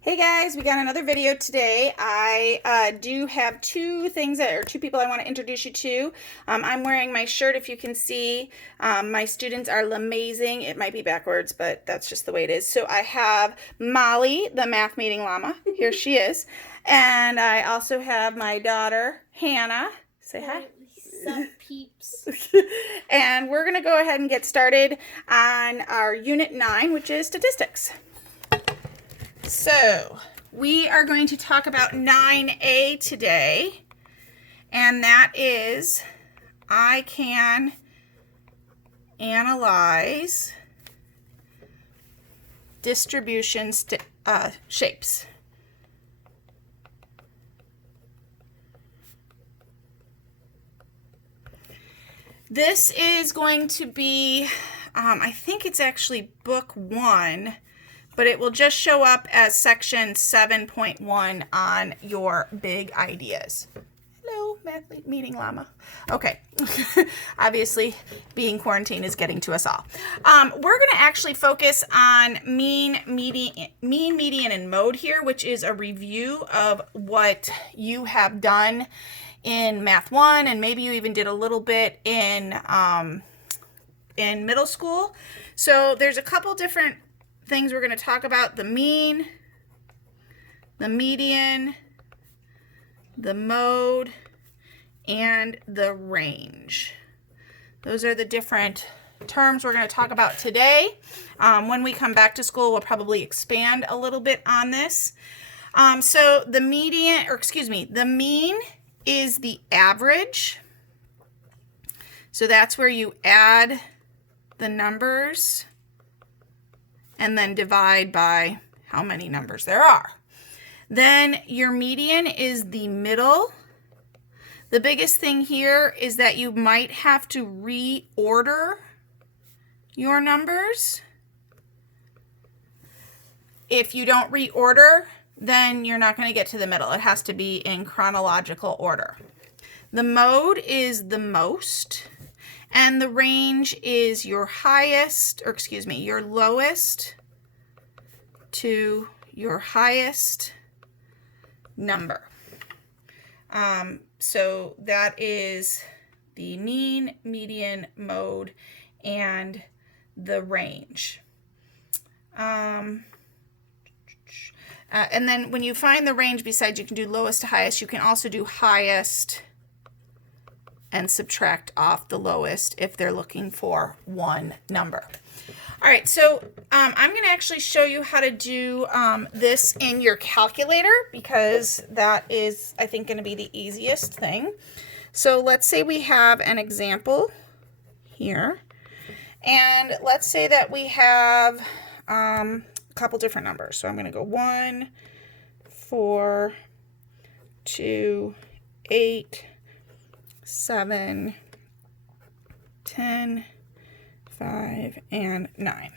Hey guys, we got another video today. I do have two people I want to introduce you to. I'm wearing my shirt, if you can see. My students are amazing. It might be backwards, but that's just the way it is. So I have Molly, the math meeting llama. Here she is. And I also have my daughter, Hannah. Say hi. Sup, peeps. And we're going to go ahead and get started on our Unit 9, which is statistics. So we are going to talk about 9A today, and that is I can analyze distribution shapes. This is going to be, I think it's actually book 1, but it will just show up as section 7.1 on your big ideas. Hello, math meeting llama. Okay, obviously being quarantined is getting to us all. We're going to actually focus on mean, median, and mode here, which is a review of what you have done in Math 1, and maybe you even did a little bit in middle school. So there's a couple different things we're going to talk about: the mean, the median, the mode, and the range. Those are the different terms we're going to talk about today. When we come back to school, we'll probably expand a little bit on this. So the mean is the average. So that's where you add the numbers and then divide by how many numbers there are. Then your median is the middle. The biggest thing here is that you might have to reorder your numbers. If you don't reorder, then you're not going to get to the middle. It has to be in chronological order. The mode is the most. And the range is your your lowest to your highest number. So that is the mean, median, mode, and the range. And then when you find the range, besides you can do lowest to highest, you can also do highest and subtract off the lowest if they're looking for one number. All right, so I'm going to actually show you how to do this in your calculator, because that is, I think, going to be the easiest thing. So let's say we have an example here, and let's say that we have a couple different numbers. So I'm going to go 1, 4, 2, 8, 7, 10, 5, and 9.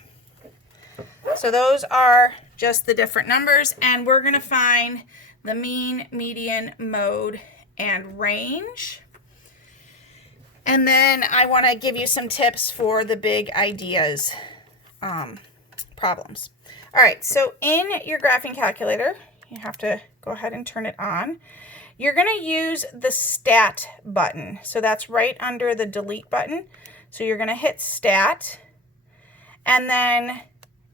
So those are just the different numbers, and we're going to find the mean, median, mode, and range. And then I want to give you some tips for the big ideas problems. All right, so in your graphing calculator, you have to go ahead and turn it on. You're going to use the Stat button. So that's right under the Delete button. So you're going to hit Stat, and then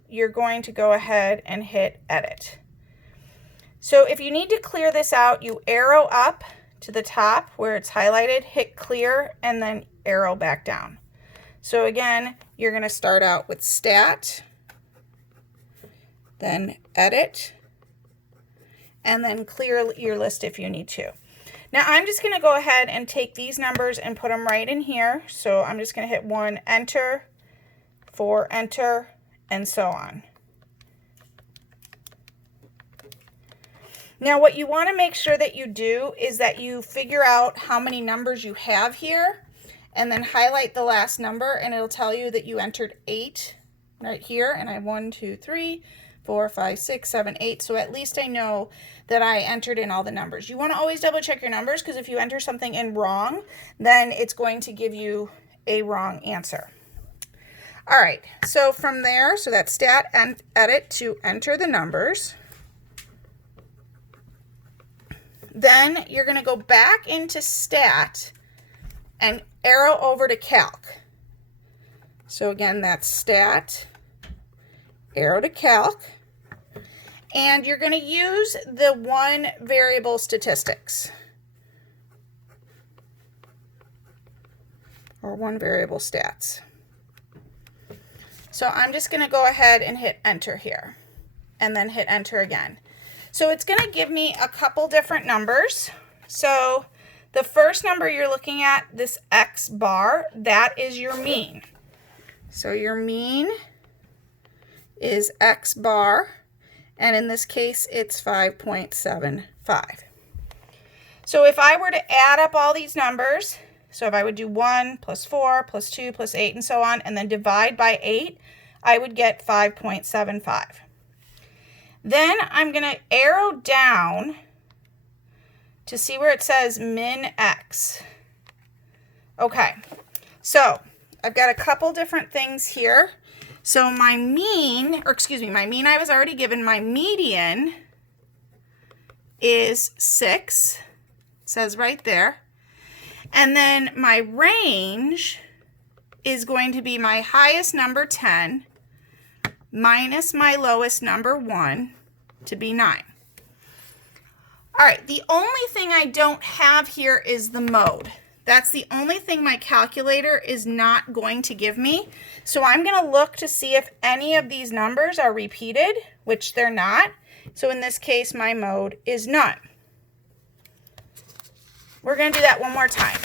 you're going to go ahead and hit Edit. So if you need to clear this out, you arrow up to the top where it's highlighted, hit Clear, and then arrow back down. So again, you're going to start out with Stat, then Edit, and then clear your list if you need to. Now I'm just going to go ahead and take these numbers and put them right in here. So I'm just going to hit 1, Enter, 4, Enter, and so on. Now what you want to make sure that you do is that you figure out how many numbers you have here, and then highlight the last number, and it'll tell you that you entered 8 right here, and I have 1, 2, 3, 4, 5, 6, 7, 8. So at least I know that I entered in all the numbers. You want to always double check your numbers, because if you enter something in wrong, then it's going to give you a wrong answer. All right, so from there, so that's Stat and Edit to enter the numbers. then you're going to go back into stat and arrow over to calc. So again, that's stat, arrow to calc, and you're going to use the one variable statistics, or one variable stats. So I'm just going to go ahead and hit enter here, and then hit enter again. So it's going to give me a couple different numbers. So the first number you're looking at, this X bar, that is your mean. So your mean is X bar, and in this case, it's 5.75. So if I were to add up all these numbers, so if I would do 1 plus 4 plus 2 plus 8 and so on, and then divide by 8, I would get 5.75. Then I'm going to arrow down to see where it says min X. Okay, so I've got a couple different things here. So my mean, I was already given. My median is 6, it says right there. And then my range is going to be my highest number 10 minus my lowest number 1 to be 9. All right, the only thing I don't have here is the mode. That's the only thing my calculator is not going to give me. So I'm going to look to see if any of these numbers are repeated, which they're not. So in this case, my mode is none. We're going to do that one more time.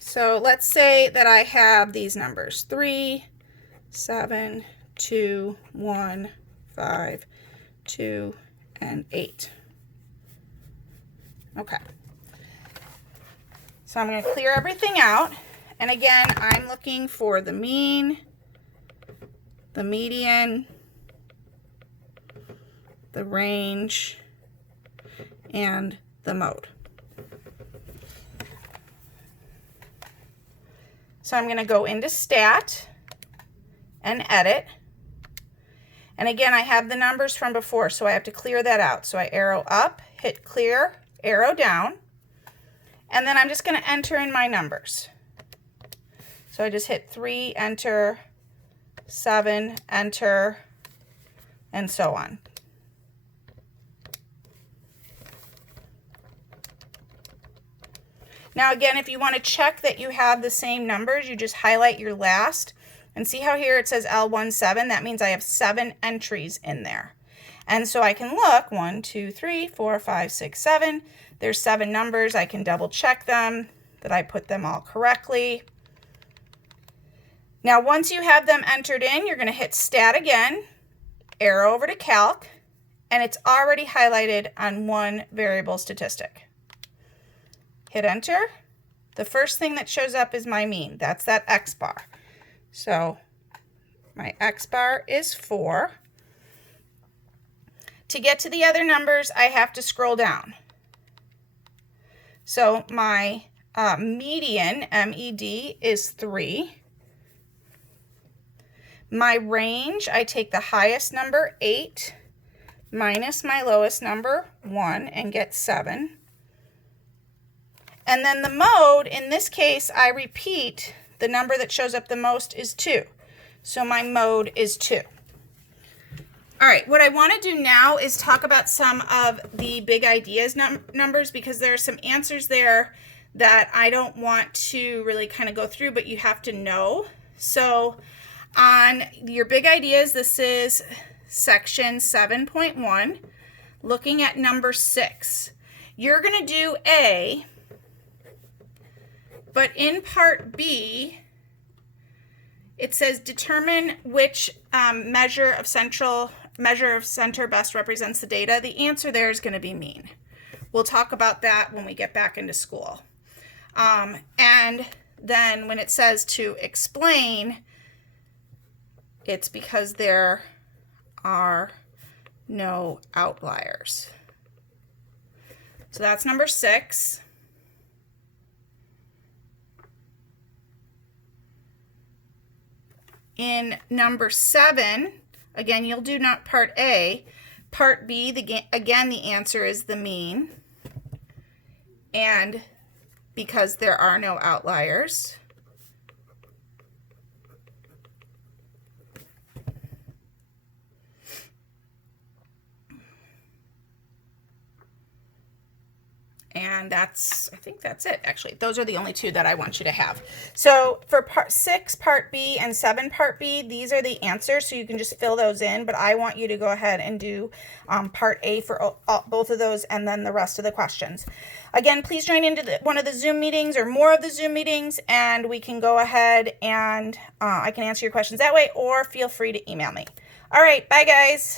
So let's say that I have these numbers: 3, 7, 2, 1, 5, 2, and 8. Okay. So I'm going to clear everything out. And again, I'm looking for the mean, the median, the range, and the mode. So I'm going to go into stat and edit. And again, I have the numbers from before, so I have to clear that out. So I arrow up, hit clear, arrow down, and then I'm just going to enter in my numbers. So I just hit 3, enter, 7, enter, and so on. Now again, if you want to check that you have the same numbers, you just highlight your last, and see how here it says L17, that means I have 7 entries in there. And so I can look, 1, 2, 3, 4, 5, 6, 7. There's 7 numbers. I can double check them, that I put them all correctly. Now once you have them entered in, you're going to hit stat again, arrow over to calc, and it's already highlighted on one variable statistic. Hit enter. The first thing that shows up is my mean. That's that X bar. So my X bar is 4. To get to the other numbers, I have to scroll down. So my median, MED, is 3. My range, I take the highest number, 8, minus my lowest number, 1, and get 7. And then the mode, in this case, I repeat, the number that shows up the most is 2. So my mode is 2. All right, what I want to do now is talk about some of the big ideas numbers, because there are some answers there that I don't want to really kind of go through, but you have to know. So on your big ideas, this is section 7.1, looking at number 6. You're going to do A, but in part B, it says determine which measure of center best represents the data. The answer there is going to be mean. We'll talk about that when we get back into school. And then when it says to explain, it's because there are no outliers. So that's number 6. In number 7, again, you'll do not part A. Part B, again, the answer is the mean. And because there are no outliers, and I think that's it, actually. Those are the only two that I want you to have. So for part 6, part B, and 7, part B, these are the answers, so you can just fill those in, but I want you to go ahead and do part A for both of those, and then the rest of the questions. Again, please join into one of the Zoom meetings or more of the Zoom meetings, and we can go ahead and I can answer your questions that way, or feel free to email me. All right, bye guys.